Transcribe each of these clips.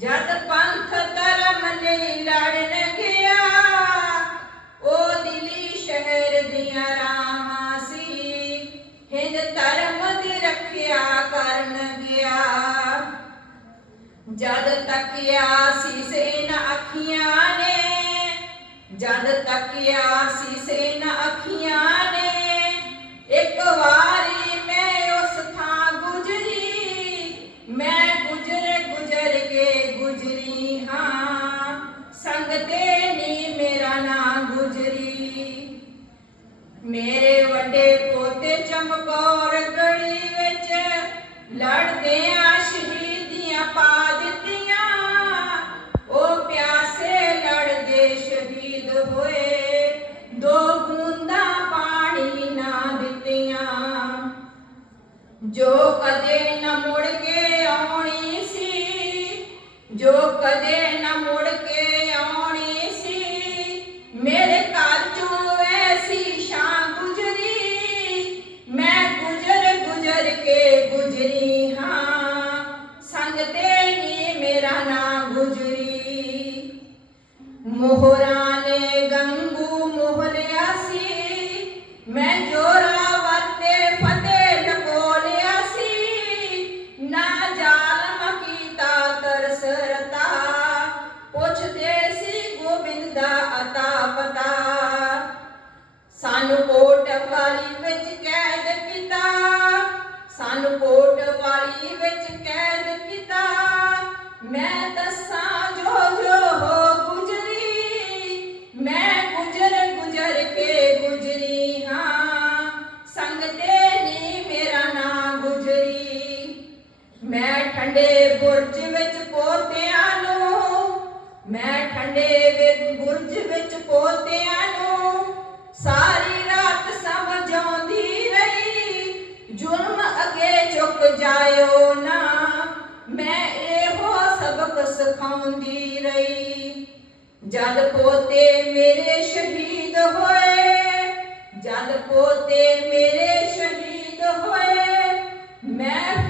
ਜਦ ਪੰਥ ਕਰਮ ਨੇ ਲੜਨ ਗਿਆ ਉਹ ਧਰਮ ਦੀ ਰੱਖਿਆ ਕਰਨ ਗਿਆ। ਜਦ ਤੱਕਿਆ ਸੀ ਜਦ ਤੱਕਿਆ ਸੀ ਅੱਖੀਆਂ ਨੇ, ਇੱਕ ਵਾਰ ਮੇਰੇ ਵੱਡੇ ਪੋਤੇ ਚਮਕੌਰ ਗਲੀ ਵਿੱਚ ਲੜਦੇ ਆ, ਸ਼ਹੀਦੀਆਂ ਪਾ ਦਿੱਤੀਆਂ। ਉਹ ਪਿਆਸੇ ਲੜਦੇ ਸ਼ਹੀਦ ਹੋਏ। ਦੋ ਬੂੰਦਾਂ ਪਾਣੀ ਨਾ ਦਿੱਤੀਆਂ। ਜੋ ਕਦੇ ਨਾ ਮੁੜ ਕੇ ਆਉਣੀ ਸੀ, ਜੋ ਕਦੇ ਨਾ ਮੋਹਰਾਂ ਨੇ ਗੰਗੂ ਮੋਹਲਿਆ ਸੀ ਮੈਂ ਜੋਰਾ ਵਰਤੇ ਫਤਿਹ ਲਕੋਲਿਆ ਸੀ ਨਾ ਜ਼ਾਲਮ ਕੀਤਾ ਤਰਸ ਰਤਾ, ਪੁੱਛਦੇ ਸੀ ਗੋਬਿੰਦ ਦਾ ਅਤਾ ਪਤਾ। ਸਾਨੂੰ ਕੋਟ ਵਾਲੀ ਵਿੱਚ ਕੈਦ ਕੀਤਾ, ਸਾਨੂੰ ਕੋਟ ਵਾਲੀ ਵਿੱਚ ਕੈਦ ਕੀਤਾ। ਮੈਂ ਦੱਸਾਂ ਠੰਡੇ ਬੁਰਜ ਵਿੱਚ ਪੋਤਿਆਂ ਨੂੰ, ਮੈਂ ਠੰਡੇ ਵਿੱਚ ਬੁਰਜ ਵਿੱਚ ਪੋਤਿਆਂ ਨੂੰ ਸਾਰੀ ਰਾਤ ਸਮਝਾਉਂਦੀ ਰਹੀ, ਜ਼ੁਲਮ ਅੱਗੇ ਝੁਕ ਜਾਇਓ ਨਾ, ਮੈਂ ਇਹੋ ਸਬਕ ਸਿਖਾਉਂਦੀ ਰਹੀ। ਜਦ ਪੋਤੇ ਮੇਰੇ ਸ਼ਹੀਦ ਹੋਏ, ਜਦ ਪੋਤੇ ਮੇਰੇ ਸ਼ਹੀਦ ਹੋਏ, ਮੈਂ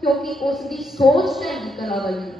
ਕਿਉਂਕਿ ਉਸ ਦੀ ਸੋਚ ਚੜ੍ਹਦੀ ਕਲਾ ਵਾਲੀ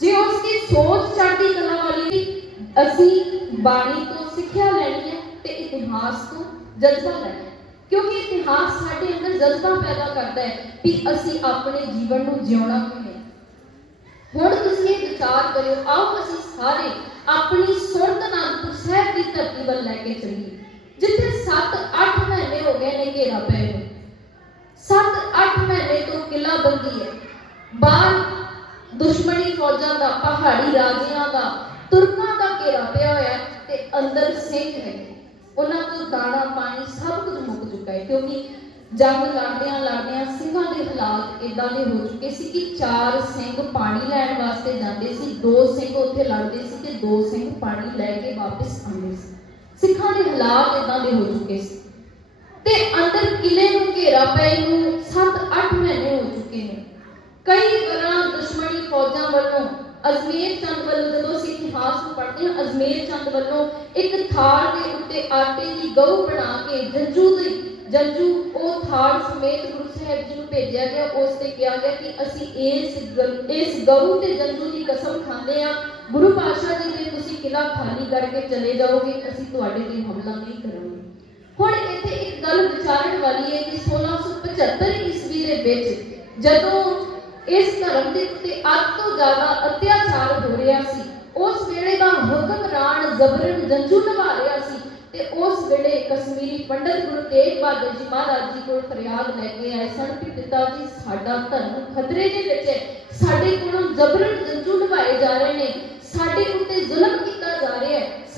ਜੇ ਉਸ ਦੀ ਸੋਚ ਚੜ੍ਹਦੀ ਕਲਾ ਵਾਲੀ ਅਸੀਂ ਬਾਣੀ ਤੋਂ ਸਿੱਖਿਆ ਲੈਣੀ ਹੈ ਤੇ ਇਤਿਹਾਸ ਤੋਂ ਜਜ਼ਬਾ ਲੈਣਾ ਕਿਉਂਕਿ ਇਤਿਹਾਸ ਸਾਡੇ ਅੰਦਰ ਜਜ਼ਬਾ ਪੈਦਾ ਕਰਦਾ ਹੈ ਵੀ ਅਸੀਂ ਆਪਣੇ ਜੀਵਨ ਨੂੰ ਜਿਉਣਾ ਕਿਵੇਂ ਹੁਣ ਤੁਸੀਂ ਇਹ ਵਿਚਾਰ ਕਰਿਓ, ਆਓ ਅਸੀਂ ਸਾਰੇ ਆਪਣੀ ਸੁਰਤ ਅਨੰਦਪੁਰ ਸਾਹਿਬ ਦੀ ਧਰਤੀ ਵੱਲ ਲੈ ਕੇ ਚੱਲੀਏ। ਜਿੱਥੇ 7-8 ਮਹੀਨੇ ਹੋ ਗਏ ਨੇ ਘੇਰਾ ਪਏ ਨੂੰ 7-8 ਮਹੀਨੇ ਤੋਂ ਕਿਲਾ ਬੰਦੀ ਹੈ। ਬਾਹਰ ਦੁਸ਼ਮਣੀ ਫੌਜਾਂ ਦਾ, ਪਹਾੜੀ ਰਾਜਿਆਂ ਦਾ, ਤੁਰਕਾਂ ਦਾ ਘੇਰਾ ਪਿਆ ਹੋਇਆ ਹੈ ਤੇ ਅੰਦਰ ਸਿੰਘ ਹੈਗੇ ਉਹਨਾਂ ਕੋਲ ਦਾਣਾ ਪਾਣੀ ਸਭ ਕੁਝ ਮੁੱਕ ਚੁੱਕਾ ਹੈ ਕਿਉਂਕਿ ਜੰਗ ਲੜਦਿਆਂ ਲੜਦਿਆਂ ਸਿੰਘਾਂ ਦੇ ਹਾਲਾਤ ਇਦਾਂ ਦੇ ਹੋ ਚੁੱਕੇ ਸੀ ਕਿ ਚਾਰ ਸਿੰਘ ਪਾਣੀ ਲੈਣ ਵਾਸਤੇ ਜਾਂਦੇ ਸੀ, ਦੋ ਸਿੰਘ ਉੱਥੇ ਲੜਦੇ ਸੀ ਤੇ ਦੋ ਸਿੰਘ ਪਾਣੀ ਲੈ ਕੇ ਵਾਪਸ ਆਉਂਦੇ ਸੀ। ਸਿੱਖਾਂ ਦੇ ਹਾਲਾਤ ਇਦਾਂ ਦੇ ਹੋ ਚੁੱਕੇ ਸੀ। ਤੇ ਅੰਦਰ ਕਿਲੇ ਨੂੰ ਘੇਰਾ ਪਏ ਨੂੰ 7-8 ਮਹੀਨੇ ਹੋ ਚੁੱਕੇ ਨੇ। ਕਈ ਵਾਰਾਂ ਦੁਸ਼ਮਣੀ ਫੌਜਾਂ ਵੱਲੋਂ ਅਜ਼ਮੇਰ ਚੰਦ ਵੱਲੋਂ ਜਦੋਂ ਅਸੀਂ ਇਤਿਹਾਸ ਨੂੰ ਪੜ੍ਹਦੇ ਹਾਂ, ਅਜ਼ਮੇਰ ਚੰਦ ਵੱਲੋਂ ਇੱਕ ਥਾਲ ਦੇ ਉੱਤੇ ਆਟੇ ਦੀ ਗਊ ਬਣਾ ਕੇ ਜੰਜੂ ਦੀ, ਜੰਜੂ ਉਹ ਥਾਲ ਸਮੇਤ ਗੁਰੂ ਸਾਹਿਬ ਜੀ ਨੂੰ ਭੇਜਿਆ ਗਿਆ। ਉਸ ਤੇ ਕਿਹਾ ਗਿਆ ਕਿ ਅਸੀਂ ਇਸ ਇਸ ਗਊ ਤੇ ਜੰਜੂ ਦੀ ਕਸਮ ਖਾਂਦੇ ਆ ਗੁਰੂ ਪਾਤਸ਼ਾਹ ਜੀ ਨੇ ਤੁਸੀਂ ਕਿਲਾ ਖਾਲੀ ਕਰਕੇ ਚਲੇ ਜਾਓਗੇ, ਅਸੀਂ ਤੁਹਾਡੇ ਤੇ ਹਮਲਾ ਨਹੀਂ ਕਰਾਂਗੇ। ਹੁਣ ਇੱਥੇ ਇੱਕ ਗੱਲ ਵਿਚਾਰਨ ਵਾਲੀ ਹੈ ਕਿ 1675 ਈਸਵੀ ਦੇ ਵਿੱਚ ਜਦੋਂ ਇਸ ਧਰਮ ਦੇ ਉੱਤੇ ਅੱਧ ਤੋਂ ਜ਼ਿਆਦਾ ਅਤਿਆਚਾਰ ਹੋ ਰਿਹਾ ਸੀ, ਉਸ ਵੇਲੇ ਦਾ ਹੁਕਮਰਾਨ ਜ਼ਬਰਨ ਜੰਜੂ ਨਿਭਾ ਰਿਹਾ ਸੀ ਤੇ ਉਸ ਵੇਲੇ ਕਸ਼ਮੀਰੀ ਪੰਡਤ ਗੁਰੂ ਤੇਗ ਬਹਾਦਰ ਜੀ ਮਹਾਰਾਜ ਜੀ ਕੋਲ ਫਰਿਆਦ ਲੈ ਕੇ ਆਏ ਸਨ ਕਿ ਪਿਤਾ ਜੀ, ਸਾਡਾ ਧਰਮ ਖਤਰੇ ਦੇ ਵਿੱਚ ਹੈ, ਸਾਡੇ ਕੋਲੋਂ ਜ਼ਬਰਨ ਜੰਜੂ ਨਿਭਾਏ ਜਾ ਰਹੇ ਨੇ, ਸਾਡੇ ਉੱਤੇ ਜ਼ੁਲਮ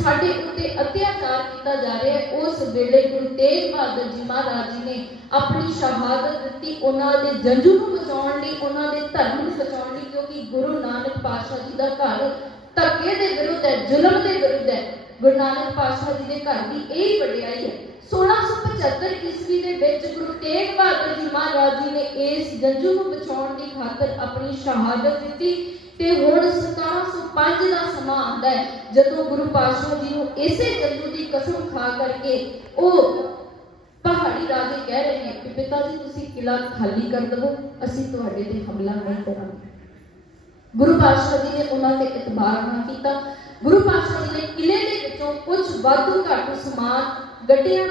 ਸਾਡੇ ਉੱਤੇ ਅਤਿਆਚਾਰ ਕੀਤਾ ਜਾ ਰਿਹਾ ਹੈ। ਉਸ ਵੇਲੇ ਗੁਰੂ ਤੇਗ ਬਹਾਦਰ ਜੀ ਮਹਾਰਾਜ ਜੀ ਨੇ ਆਪਣੀ ਸ਼ਹਾਦਤ ਦਿੱਤੀ ਉਹਨਾਂ ਦੇ ਜੰਜੂ ਨੂੰ ਬਚਾਉਣ ਲਈ, ਉਹਨਾਂ ਦੇ ਧਰਮ ਨੂੰ ਬਚਾਉਣ ਲਈ, ਕਿਉਂਕਿ ਗੁਰੂ ਨਾਨਕ ਪਾਤਸ਼ਾਹ ਜੀ ਦਾ ਘਰ ਧੱਕੇ ਦੇ ਵਿਰੁੱਧ ਹੈ, ਜ਼ੁਲਮ ਦੇ ਵਿਰੁੱਧ ਹੈ। ਗੁਰੂ ਨਾਨਕ ਪਾਤਸ਼ਾਹ ਜੀ ਦੇ ਘਰ ਦੀ ਇਹ ਹੀ। ਵਡਿਆਈ ਹੈ 1675 ਈਸਵੀ ਦੇ ਵਿੱਚ ਗੁਰੂ ਤੇਗ ਬਹਾਦਰ ਜੀ ਮਹਾਰਾਜ ਜੀ ਨੇ ਇਸ ਜੰਜੂ ਨੂੰ ਬਚਾਉਣ ਦੀ ਖਾਤਰ ਆਪਣੀ ਸ਼ਹਾਦਤ ਦਿੱਤੀ। ਤੇ ਹੁਣ 1705 ਦਾ ਸਮਾਂ ਆਉਂਦਾ ਹੈ, ਜਦੋਂ ਗੁਰੂ ਪਾਤਸ਼ਾਹ ਜੀ ਨੂੰ ਇਸੇ ਜੰਜੂ ਦੀ ਕਸਮ ਖਾ ਕਰਕੇ ਉਹ ਪਹਾੜੀ ਰਾਜੇ ਕਹਿ ਰਹੇ ਨੇ ਕਿ ਪਿਤਾ ਜੀ, ਤੁਸੀਂ ਕਿਲਾ ਖਾਲੀ ਕਰ ਦਿਵੋ, ਅਸੀਂ ਤੁਹਾਡੇ ਤੇ ਹਮਲਾ ਨਹੀਂ ਕਰਾਂਗੇ। ਗੁਰੂ ਪਾਤਸ਼ਾਹ ਜੀ ਨੇ ਉਹਨਾਂ ਤੇ ਇਤਬਾਰ ਨਾ ਕੀਤਾ। ਗੁਰੂ ਪਾਤਸ਼ਾਹ ਜੀ ਨੇ ਕਿਲੇ ਦੇ ਵਿੱਚੋਂ ਕੁਝ ਵਾਧੂ ਘਾਟੂ ਸਮਾਨ, ਗੱਡੀਆਂ ਦੇ